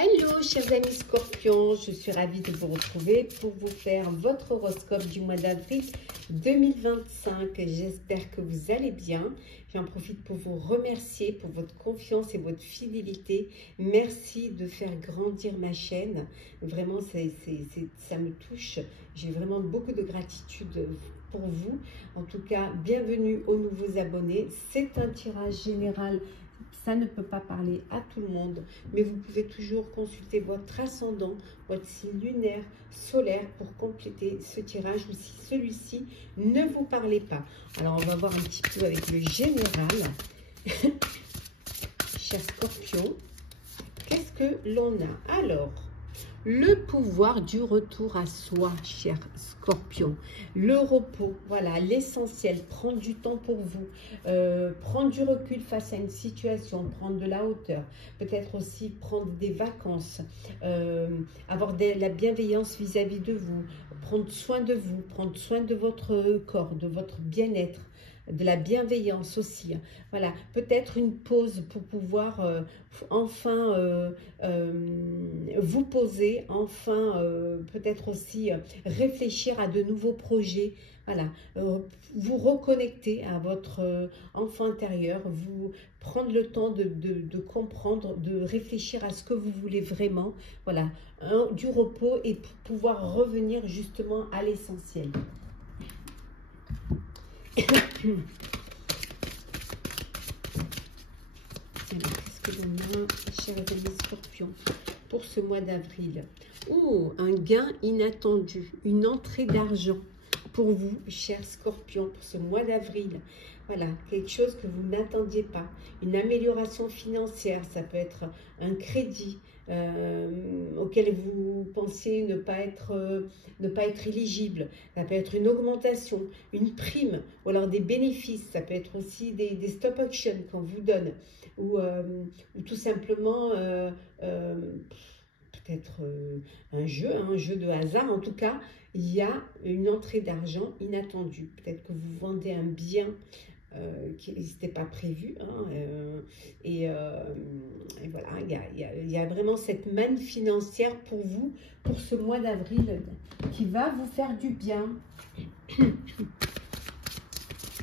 Hello chers amis scorpions, je suis ravie de vous retrouver pour vous faire votre horoscope du mois d'avril 2025. J'espère que vous allez bien. J'en profite pour vous remercier pour votre confiance et votre fidélité. Merci de faire grandir ma chaîne. Vraiment, ça me touche. J'ai vraiment beaucoup de gratitude pour vous. En tout cas, bienvenue aux nouveaux abonnés. C'est un tirage général. Ça ne peut pas parler à tout le monde, mais vous pouvez toujours consulter votre ascendant, votre signe lunaire, solaire pour compléter ce tirage ou si celui-ci ne vous parlait pas. Alors, on va voir un petit peu avec le général. Cher Scorpion, qu'est-ce que l'on a? Alors, le pouvoir du retour à soi, cher Scorpion. Le repos, voilà, l'essentiel. Prendre du temps pour vous. Prendre du recul face à une situation. Prendre de la hauteur. Peut-être aussi prendre des vacances. Avoir la bienveillance vis-à-vis de vous. Prendre soin de vous. Prendre soin de votre corps, de votre bien-être. De la bienveillance aussi. Voilà, peut-être une pause pour pouvoir enfin vous poser, enfin peut-être aussi réfléchir à de nouveaux projets. Voilà, vous reconnecter à votre enfant intérieur, vous prendre le temps de comprendre, de réfléchir à ce que vous voulez vraiment. Voilà, du repos et pour pouvoir revenir justement à l'essentiel. Qu'est-ce que l'on a, chers amis scorpions, pour ce mois d'avril? Oh, un gain inattendu, une entrée d'argent pour vous, chers scorpions, pour ce mois d'avril. Voilà, quelque chose que vous n'attendiez pas. Une amélioration financière, ça peut être un crédit auquel vous pensiez ne pas être éligible. Ça peut être une augmentation, une prime, ou alors des bénéfices. Ça peut être aussi des stop actions qu'on vous donne. Ou tout simplement peut-être un jeu de hasard. En tout cas, il y a une entrée d'argent inattendue. Peut-être que vous vendez un bien qui n'était pas prévu. Et voilà, il y a vraiment cette manne financière pour vous, pour ce mois d'avril, qui va vous faire du bien.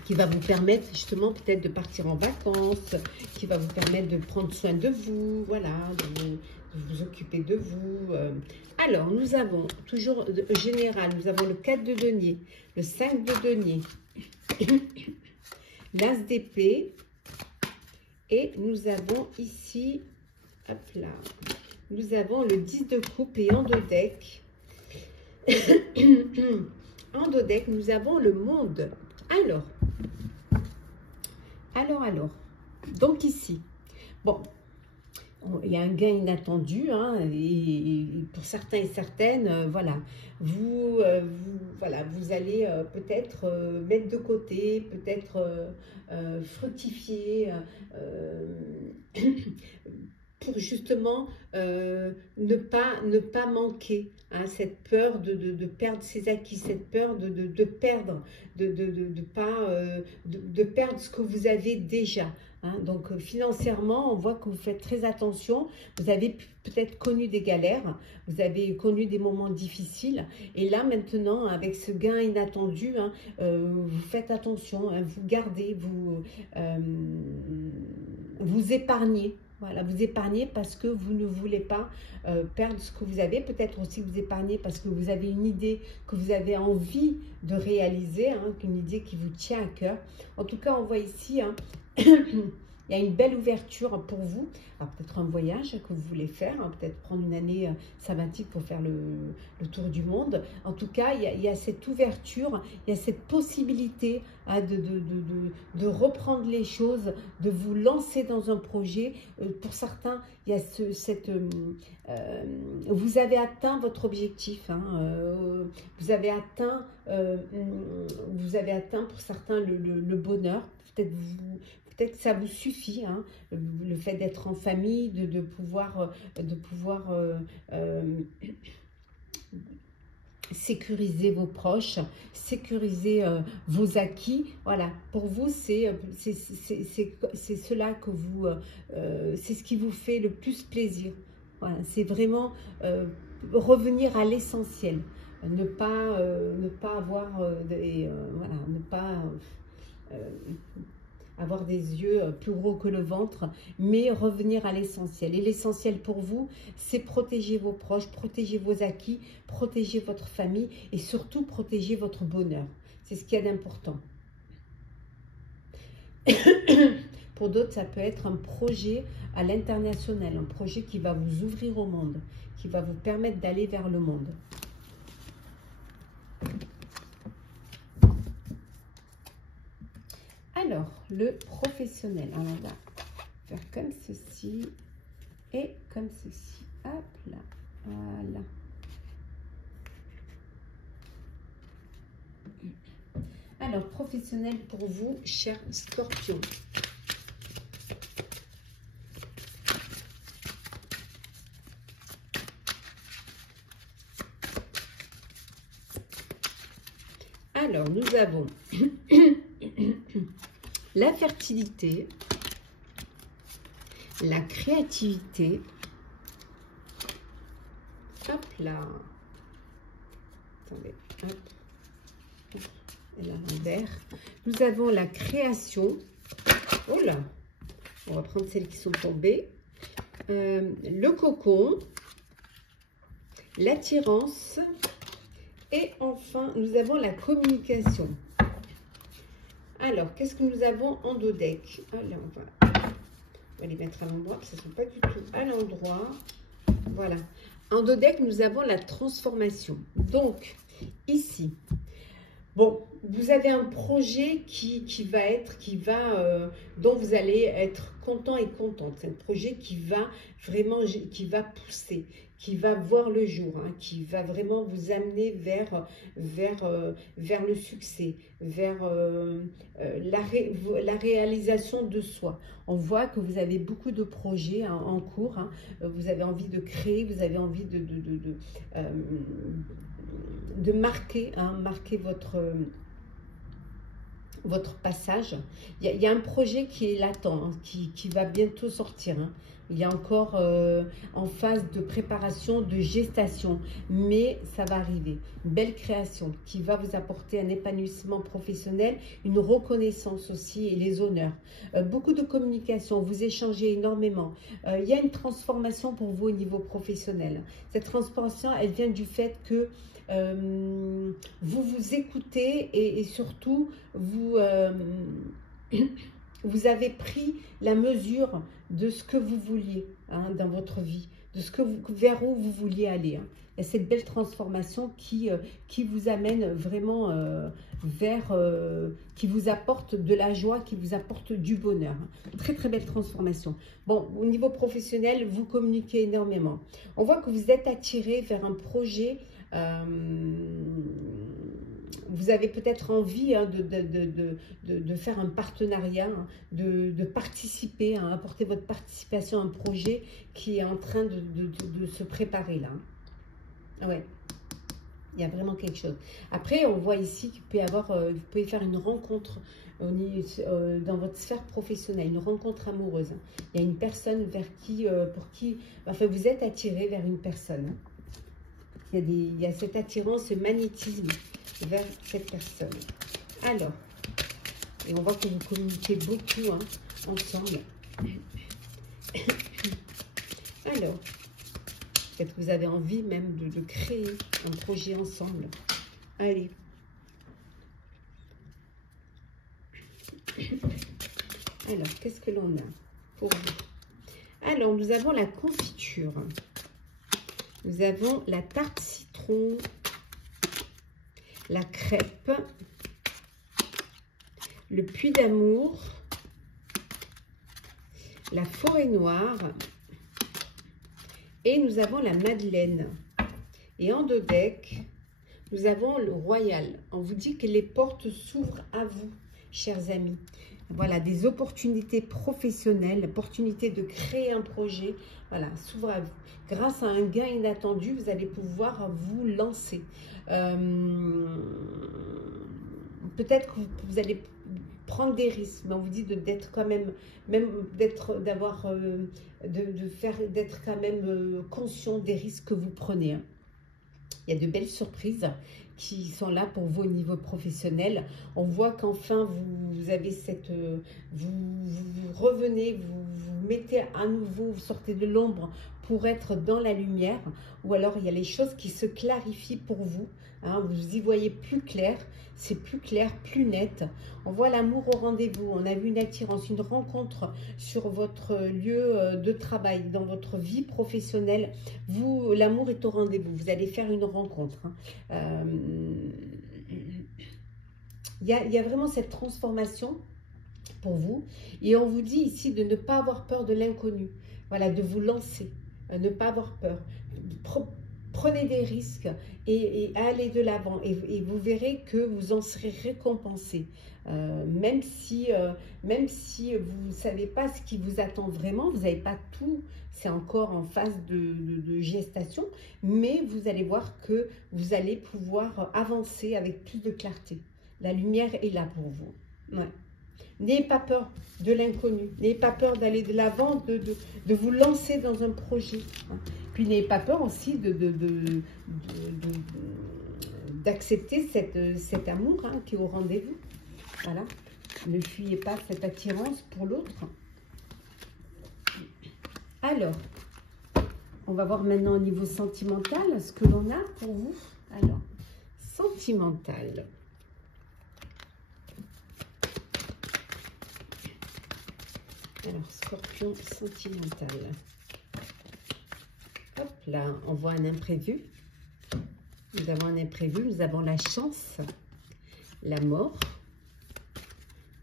Qui va vous permettre justement peut-être de partir en vacances, qui va vous permettre de prendre soin de vous, voilà, de vous occuper de vous. Alors, nous avons toujours, général, nous avons le 4 de denier, le 5 de denier, l'as d'épée, et nous avons ici, hop là, nous avons le 10 de coupe et en dos deck. En dos deck, nous avons le monde. Alors, donc ici, bon, il y a un gain inattendu, et pour certains et certaines, voilà, vous allez peut-être mettre de côté, peut-être fructifier, pour justement ne pas manquer, cette peur de perdre ses acquis, cette peur de perdre, de perdre ce que vous avez déjà. Donc financièrement, on voit que vous faites très attention. Vous avez peut-être connu des galères, vous avez connu des moments difficiles. Et là maintenant, avec ce gain inattendu, vous faites attention, vous gardez, vous épargnez. Voilà, vous épargnez parce que vous ne voulez pas perdre ce que vous avez. Peut-être aussi vous épargnez parce que vous avez une idée que vous avez envie de réaliser, une idée qui vous tient à cœur. En tout cas, on voit ici, il y a une belle ouverture pour vous. Alors peut-être un voyage que vous voulez faire, peut-être prendre une année sabbatique pour faire le tour du monde. En tout cas, il y a cette ouverture, il y a cette possibilité de reprendre les choses, de vous lancer dans un projet. Pour certains, il y a vous avez atteint votre objectif. Vous avez atteint pour certains le bonheur. Peut-être que ça vous suffit, le fait d'être en famille, de pouvoir sécuriser vos proches, sécuriser vos acquis. Voilà, pour vous, c'est cela que vous, c'est ce qui vous fait le plus plaisir. Voilà, c'est vraiment revenir à l'essentiel. Ne pas avoir voilà, ne pas avoir des yeux plus gros que le ventre, mais revenir à l'essentiel. Et l'essentiel pour vous, c'est protéger vos proches, protéger vos acquis, protéger votre famille et surtout protéger votre bonheur. C'est ce qu'il y a d'important. Pour d'autres, ça peut être un projet à l'international, un projet qui va vous ouvrir au monde, qui va vous permettre d'aller vers le monde. Alors, le professionnel. Alors, on va faire comme ceci et comme ceci. Hop là, voilà. Alors, professionnel pour vous, cher Scorpion. Alors, nous avons la fertilité, la créativité, hop là, attendez, hop, et là l'envers, nous avons la création, oh là, on va prendre celles qui sont tombées, le cocon, l'attirance, et enfin, nous avons la communication. Alors, qu'est-ce que nous avons en dos deck? Ah, là, on va les mettre à l'endroit, parce que ce ne sont pas du tout à l'endroit. Voilà. En dos deck, nous avons la transformation. Donc, ici, bon, vous avez un projet dont vous allez être content et contente. C'est un projet qui va vraiment, qui va pousser, qui va voir le jour, hein, qui va vraiment vous amener vers le succès, vers la réalisation de soi. On voit que vous avez beaucoup de projets hein, en cours, hein. Vous avez envie de créer, vous avez envie de marquer, hein, marquer votre passage. Il y a un projet qui est latent, hein, qui va bientôt sortir. Hein. Il y a encore en phase de préparation, de gestation, mais ça va arriver. Une belle création qui va vous apporter un épanouissement professionnel, une reconnaissance aussi et les honneurs. Beaucoup de communication, vous échangez énormément. Il y a une transformation pour vous au niveau professionnel. Cette transformation, elle vient du fait que vous vous écoutez et surtout vous vous avez pris la mesure de ce que vous vouliez hein, dans votre vie, de ce que vers où vous vouliez aller. Hein. Et cette belle transformation qui vous amène vraiment qui vous apporte de la joie, qui vous apporte du bonheur. Hein. Très très belle transformation. Bon, au niveau professionnel, vous communiquez énormément. On voit que vous êtes attiré vers un projet. Vous avez peut-être envie hein, de faire un partenariat, hein, de participer, hein, apporter votre participation à un projet qui est en train de se préparer là. Ah ouais, il y a vraiment quelque chose. Après, on voit ici qu'il peut y avoir, vous pouvez faire une rencontre dans votre sphère professionnelle, une rencontre amoureuse. Il y a une personne pour qui enfin, vous êtes attiré vers une personne. Il y a cette attirance, ce magnétisme vers cette personne. Alors, et on voit que vous communiquez beaucoup hein, ensemble. Alors, peut-être que vous avez envie même de créer un projet ensemble. Allez. Alors, qu'est-ce que l'on a pour vous? Alors, nous avons la confiture. Nous avons la tarte citron, la crêpe, le puits d'amour, la forêt noire et nous avons la madeleine. Et en dos deck, nous avons le royal. On vous dit que les portes s'ouvrent à vous, chers amis. Voilà, des opportunités professionnelles, l'opportunité de créer un projet, voilà, s'ouvre à vous. Grâce à un gain inattendu, vous allez pouvoir vous lancer. Peut-être que vous allez prendre des risques, mais on vous dit d'être quand même d'être quand même conscient des risques que vous prenez. Hein. Il y a de belles surprises qui sont là pour vous au niveau professionnel. On voit qu'enfin vous avez vous revenez, vous mettez à nouveau, vous sortez de l'ombre pour être dans la lumière, ou alors il y a les choses qui se clarifient pour vous. Hein, vous y voyez plus clair, c'est plus clair, plus net. On voit l'amour au rendez-vous, on a vu une attirance, une rencontre sur votre lieu de travail, dans votre vie professionnelle. L'amour est au rendez-vous, vous allez faire une rencontre. Hein. Il y a vraiment cette transformation pour vous. Et on vous dit ici de ne pas avoir peur de l'inconnu. Voilà, de vous lancer, ne pas avoir peur. Prenez des risques et allez de l'avant. Et vous verrez que vous en serez récompensé. Même si vous ne savez pas ce qui vous attend vraiment, vous n'avez pas tout, c'est encore en phase de gestation, mais vous allez voir que vous allez pouvoir avancer avec plus de clarté. La lumière est là pour vous. Ouais. N'ayez pas peur de l'inconnu, n'ayez pas peur d'aller de l'avant, de vous lancer dans un projet. Hein. Puis n'ayez pas peur aussi d'accepter cet amour hein, qui est au rendez-vous. Voilà, ne fuyez pas cette attirance pour l'autre. Alors, on va voir maintenant au niveau sentimental ce que l'on a pour vous. Alors, sentimental. Alors, Scorpion sentimental. Hop là, on voit un imprévu. Nous avons un imprévu, nous avons la chance, la mort.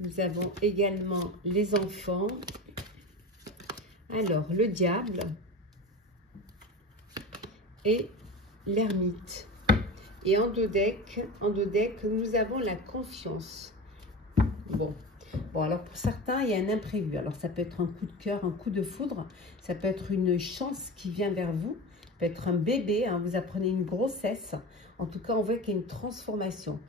Nous avons également les enfants. Alors, le diable et l'ermite. Et en dos deck, nous avons la confiance. Bon, alors pour certains, il y a un imprévu. Alors, ça peut être un coup de cœur, un coup de foudre. Ça peut être une chance qui vient vers vous. Ça peut être un bébé, hein, vous apprenez une grossesse. En tout cas, on voit qu'il y a une transformation.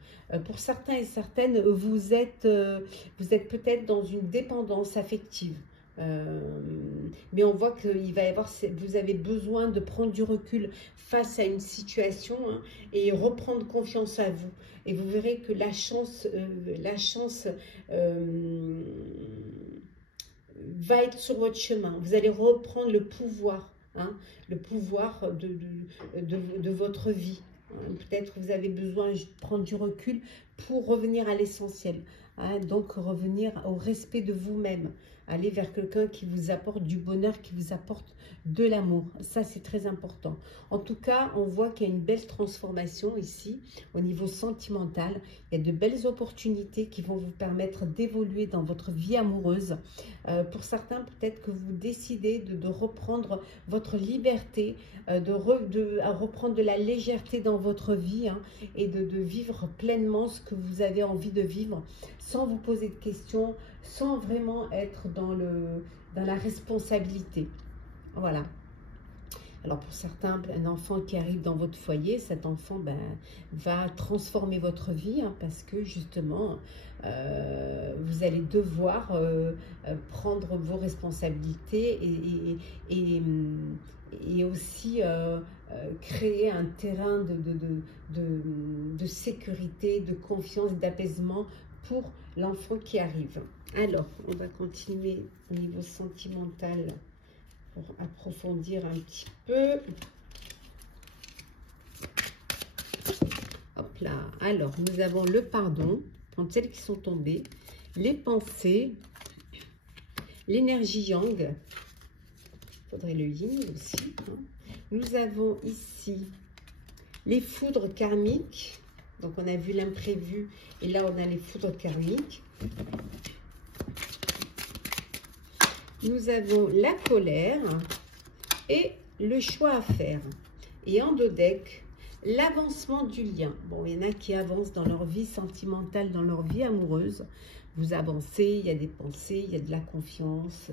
Pour certains et certaines, vous êtes peut-être dans une dépendance affective. Mais on voit qu'il va y avoir, vous avez besoin de prendre du recul face à une situation hein, et reprendre confiance à vous. Et vous verrez que la chance va être sur votre chemin. Vous allez reprendre le pouvoir, hein, le pouvoir de votre vie. Peut-être que vous avez besoin de prendre du recul pour revenir à l'essentiel. Hein, donc revenir au respect de vous-même. Aller vers quelqu'un qui vous apporte du bonheur, qui vous apporte de l'amour. Ça, c'est très important. En tout cas, on voit qu'il y a une belle transformation ici, au niveau sentimental. Il y a de belles opportunités qui vont vous permettre d'évoluer dans votre vie amoureuse. Pour certains, peut-être que vous décidez de reprendre votre liberté, à reprendre de la légèreté dans votre vie hein, et de vivre pleinement ce que vous avez envie de vivre, sans vous poser de questions, sans vraiment être dans la responsabilité. Voilà. Alors pour certains, un enfant qui arrive dans votre foyer, cet enfant va transformer votre vie hein, parce que justement, vous allez devoir prendre vos responsabilités et aussi créer un terrain de sécurité, de confiance, d'apaisement pour l'enfant qui arrive. Alors, on va continuer au niveau sentimental pour approfondir un petit peu. Hop là. Alors, nous avons le pardon, pour celles qui sont tombées, les pensées, l'énergie yang. Il faudrait le yin aussi. Hein. Nous avons ici les foudres karmiques. Donc, on a vu l'imprévu et là, on a les foudres karmiques. Nous avons la colère et le choix à faire. Et en dos deck, L'avancement du lien. Bon, il y en a qui avancent dans leur vie sentimentale, dans leur vie amoureuse. Vous avancez, il y a des pensées, il y a de la confiance.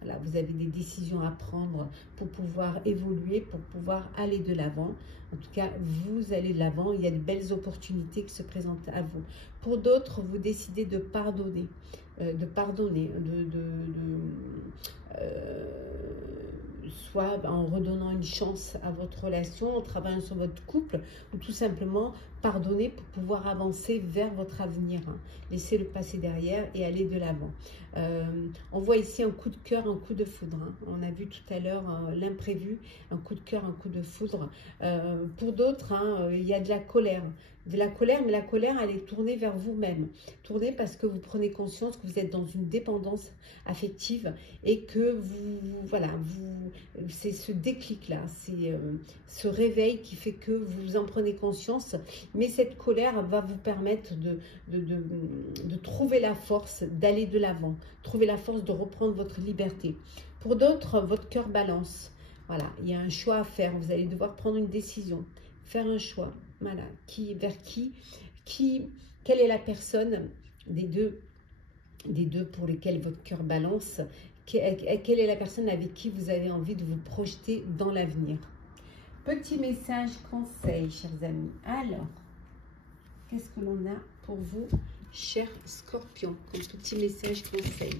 Voilà, vous avez des décisions à prendre pour pouvoir évoluer, pour pouvoir aller de l'avant. En tout cas, vous allez de l'avant. Il y a de belles opportunités qui se présentent à vous. Pour d'autres, vous décidez de pardonner. Soit en redonnant une chance à votre relation, en travaillant sur votre couple, ou tout simplement pardonner pour pouvoir avancer vers votre avenir. Laissez le passé derrière et aller de l'avant. On voit ici un coup de cœur, un coup de foudre. On a vu tout à l'heure l'imprévu, un coup de cœur, un coup de foudre. Pour d'autres, il y a de la colère. Mais la colère, elle est tournée vers vous-même. Tournée parce que vous prenez conscience que vous êtes dans une dépendance affective et que c'est ce déclic-là, c'est ce réveil qui fait que vous en prenez conscience. Mais cette colère va vous permettre de trouver la force d'aller de l'avant, trouver la force de reprendre votre liberté. Pour d'autres, votre cœur balance. Voilà, il y a un choix à faire. Vous allez devoir prendre une décision, faire un choix. Voilà, quelle est la personne des deux pour lesquels votre cœur balance? Quelle est la personne avec qui vous avez envie de vous projeter dans l'avenir? Petit message conseil, chers amis. Alors, qu'est-ce que l'on a pour vous, chers scorpions, comme petit message conseil?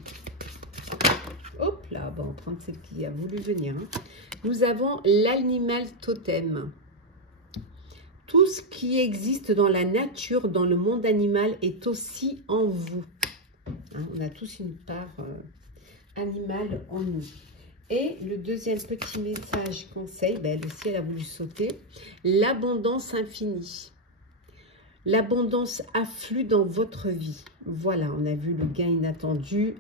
Hop là, bon, on va prendre celle qui a voulu venir. Nous avons l'animal totem. Tout ce qui existe dans la nature, dans le monde animal, est aussi en vous. On a tous une part animale en nous. Et le deuxième petit message conseil, elle aussi, elle a voulu sauter. L'abondance infinie. L'abondance afflue dans votre vie. Voilà, on a vu le gain inattendu.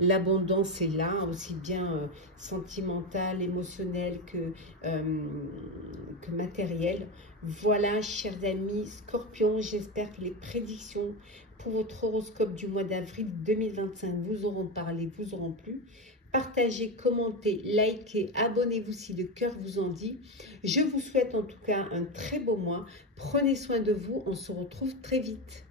L'abondance est là, aussi bien sentimentale, émotionnelle que matérielle. Voilà, chers amis Scorpions, j'espère que les prédictions pour votre horoscope du mois d'avril 2025 vous auront parlé, vous auront plu. Partagez, commentez, likez, abonnez-vous si le cœur vous en dit. Je vous souhaite en tout cas un très beau mois. Prenez soin de vous, on se retrouve très vite.